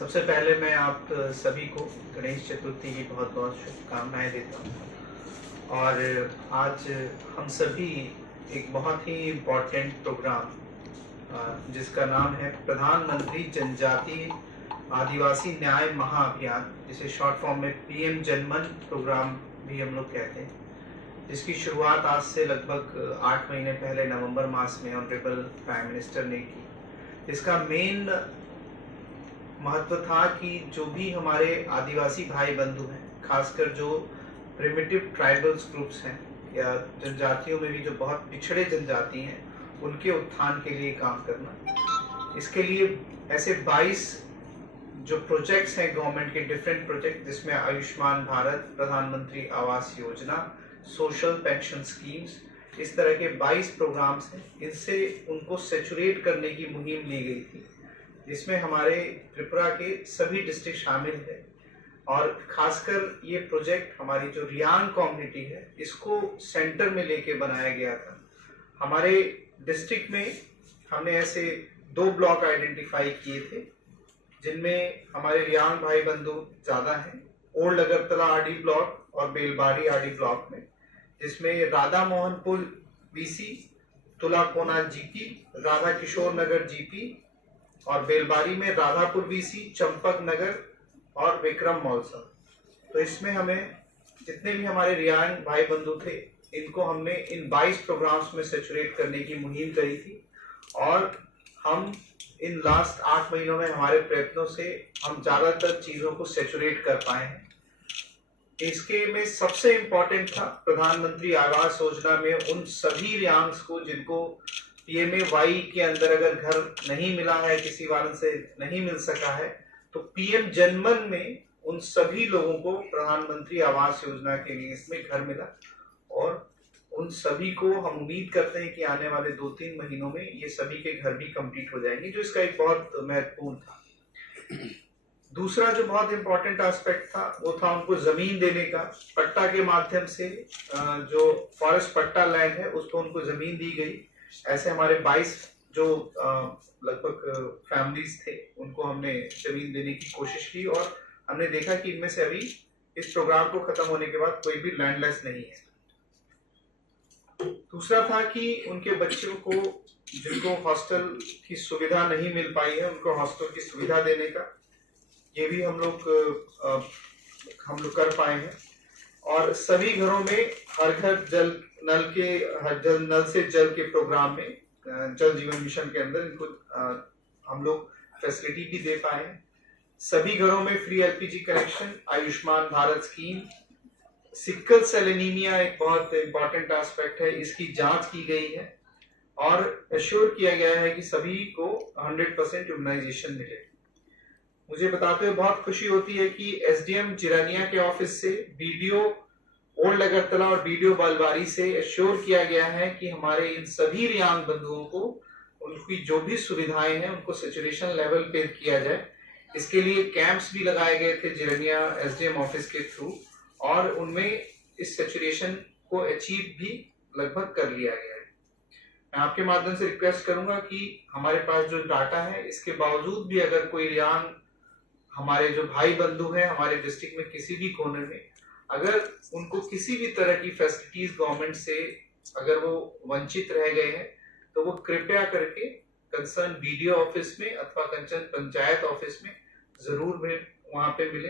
सबसे पहले मैं आप सभी को गणेश चतुर्थी की बहुत बहुत शुभकामनाएं देता हूँ। और आज हम सभी एक बहुत ही इम्पोर्टेंट प्रोग्राम जिसका नाम है प्रधानमंत्री जनजातीय आदिवासी न्याय महाअभियान, जिसे शॉर्ट फॉर्म में पीएम जनमन प्रोग्राम भी हम लोग कहते हैं, जिसकी शुरुआत आज से लगभग 8 महीने पहले नवंबर मास में ऑनरेबल प्राइम मिनिस्टर ने की। इसका मेन महत्व था कि जो भी हमारे आदिवासी भाई बंधु हैं, खासकर जो प्रिमिटिव ट्राइबल्स ग्रुप्स हैं या जनजातियों में भी जो बहुत पिछड़े जनजाति हैं, उनके उत्थान के लिए काम करना। इसके लिए ऐसे 22 जो प्रोजेक्ट्स हैं गवर्नमेंट के, डिफरेंट प्रोजेक्ट, जिसमें आयुष्मान भारत, प्रधानमंत्री Awas Yojana, social pension schemes, इस तरह के 22 प्रोग्राम्स हैं। इनसे उनको सेचुरेट करने की मुहिम ली गई थी, जिसमें हमारे त्रिपुरा के सभी डिस्ट्रिक्ट शामिल है। और खासकर ये प्रोजेक्ट हमारी जो रियांग कम्युनिटी है, इसको सेंटर में लेके बनाया गया था। हमारे डिस्ट्रिक्ट में हमने ऐसे 2 ब्लॉक आइडेंटिफाई किए थे, जिनमें हमारे रियांग भाई बंधु ज़्यादा हैं, ओल्ड अगरतला आरडी ब्लॉक और बेलबारी आरडी ब्लॉक में, जिसमें राधा मोहनपुर बीसी, तुलाकोना जीपी, राधा किशोर नगर जीपी, और बेलबारी में राधापुर बीसी, चंपक नगर और विक्रम मौलसा। तो इसमें हमें जितने भी हमारे रियांग भाई बंधु थे, इनको हमने इन 22 प्रोग्राम्स में सेचुरेट करने की मुहिम करी थी। और हम इन लास्ट 8 महीनों में हमारे प्रयत्नों से हम ज्यादातर चीजों को सेचुरेट कर पाए हैं। इसके में सबसे इम्पोर्टेंट था प्रधानमंत्री आवास योजना में उन सभी रियांग्स को जिनको PMAY के अंदर अगर घर नहीं मिला है, किसी कारण से नहीं मिल सका है, तो पीएम जनमन में उन सभी लोगों को प्रधानमंत्री आवास योजना के लिए इसमें घर मिला। और उन सभी को हम उम्मीद करते हैं कि आने वाले 2-3 महीनों में ये सभी के घर भी कंप्लीट हो जाएंगे, जो इसका एक बहुत महत्वपूर्ण था। दूसरा जो बहुत इंपॉर्टेंट एस्पेक्ट था, वो था उनको जमीन देने का। पट्टा के माध्यम से जो फॉरेस्ट पट्टा लैंड है, उसको उनको जमीन दी गई। ऐसे हमारे 22 जो लगभग फैमिलीज थे, उनको हमने जमीन देने की कोशिश की, और हमने देखा कि इनमें से अभी इस प्रोग्राम को खत्म होने के बाद कोई भी लैंडलेस नहीं है। दूसरा था कि उनके बच्चों को जिनको हॉस्टल की सुविधा नहीं मिल पाई है, उनको हॉस्टल की सुविधा देने का, ये भी हम लोग कर पाए हैं। और सभी घरों में हर घर जल नल से जल के प्रोग्राम में, जल जीवन मिशन के अंदर इनको हम लोग फैसिलिटी भी दे पाए हैं। सभी घरों में free LPG connection, Ayushman Bharat scheme, sickle cell anaemia एक बहुत इंपॉर्टेंट एस्पेक्ट है, इसकी जांच की गई है और एश्योर किया गया है कि सभी को 100% इम्यूनाइजेशन मिले। मुझे बताते हुए बहुत खुशी होती है कि SDM जिरानिया के ऑफिस से, BDO ओल्ड अगरतला और BDO बालवारी से एश्योर किया गया है कि हमारे इन सभी रियांग बंधुओं को उनकी जो भी सुविधाएं हैं उनको सेचुरेशन लेवल पे किया जाए। इसके लिए कैंप्स भी लगाए गए थे जिरानिया SDM ऑफिस के थ्रू, और उनमें इस सेचुरेशन को अचीव भी लगभग कर लिया गया है। मैं आपके माध्यम से रिक्वेस्ट करूंगा कि हमारे पास जो डाटा है, इसके बावजूद भी अगर कोई रियांग हमारे जो भाई बंधु हैं हमारे डिस्ट्रिक्ट में किसी भी कोने में, अगर उनको किसी भी तरह की फैसिलिटीज गवर्नमेंट से अगर वो वंचित रह गए हैं, तो वो कृपया करके कंसर्न BDO ऑफिस में अथवा कंसर्न पंचायत ऑफिस में जरूर वहां पे मिले,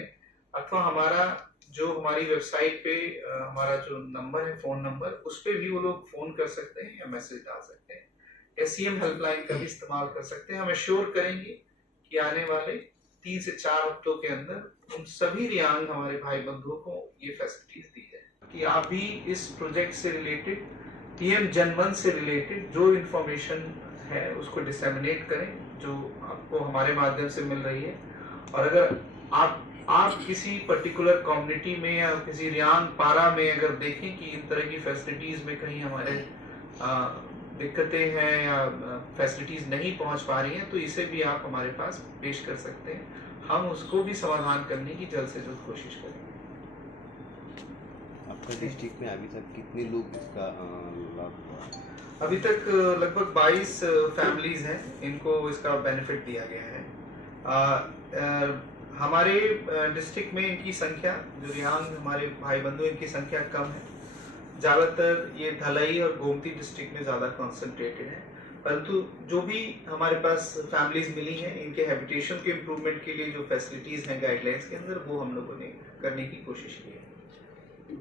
अथवा हमारी वेबसाइट पे हमारा जो नंबर है, फोन नंबर, उस पे भी वो लोग फोन कर सकते हैं या मैसेज डाल सकते हैं। SCM हेल्पलाइन का भी इस्तेमाल कर सकते हैं। हम एश्योर करेंगे कि आने वाले 3 से 4 हफ्तों के अंदर उन सभी रियांग हमारे भाई बंधुओं को ये फैसिलिटीज दी जाए। कि आप भी इस प्रोजेक्ट से रिलेटेड, पीएम जनमन से रिलेटेड जो इंफॉर्मेशन है उसको डिसेमिनेट करें, जो आपको हमारे माध्यम से मिल रही है। और अगर आप किसी पर्टिकुलर कम्युनिटी में या किसी रियांग पारा में अगर देखें कि इन तरह की फैसिलिटीज में कहीं हमारे दिक्कतें हैं या फैसिलिटीज नहीं पहुंच पा रही हैं, तो इसे भी आप हमारे पास पेश कर सकते हैं। हम उसको भी समाधान करने की जल्द से जल्द कोशिश करेंगे। आपका डिस्ट्रिक्ट में अभी तक कितने लोग इसका लाभ? अभी तक लगभग 22 फैमिलीज हैं, इनको इसका बेनिफिट दिया गया है। हमारे डिस्ट्रिक्ट में इनकी संख्या, जो रियांग हमारे भाई बंधु, इनकी संख्या कम है। ज़्यादातर ये धलाई और गोमती डिस्ट्रिक्ट में ज़्यादा कॉन्सेंट्रेटेड है, परंतु जो भी हमारे पास फैमिलीज मिली हैं, इनके हैबिटेशन के इम्प्रूवमेंट के लिए जो फैसिलिटीज़ हैं गाइडलाइंस के अंदर, वो हम लोगों ने करने की कोशिश की है।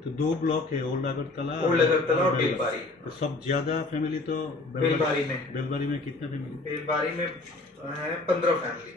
तो 2 ब्लॉक है, ओल्ड अगरतला और बेलबारी। तो सब ज्यादा फैमिली तो बेलबारी में में कितना फैमिली? बेलबारी में है 15 फैमिली।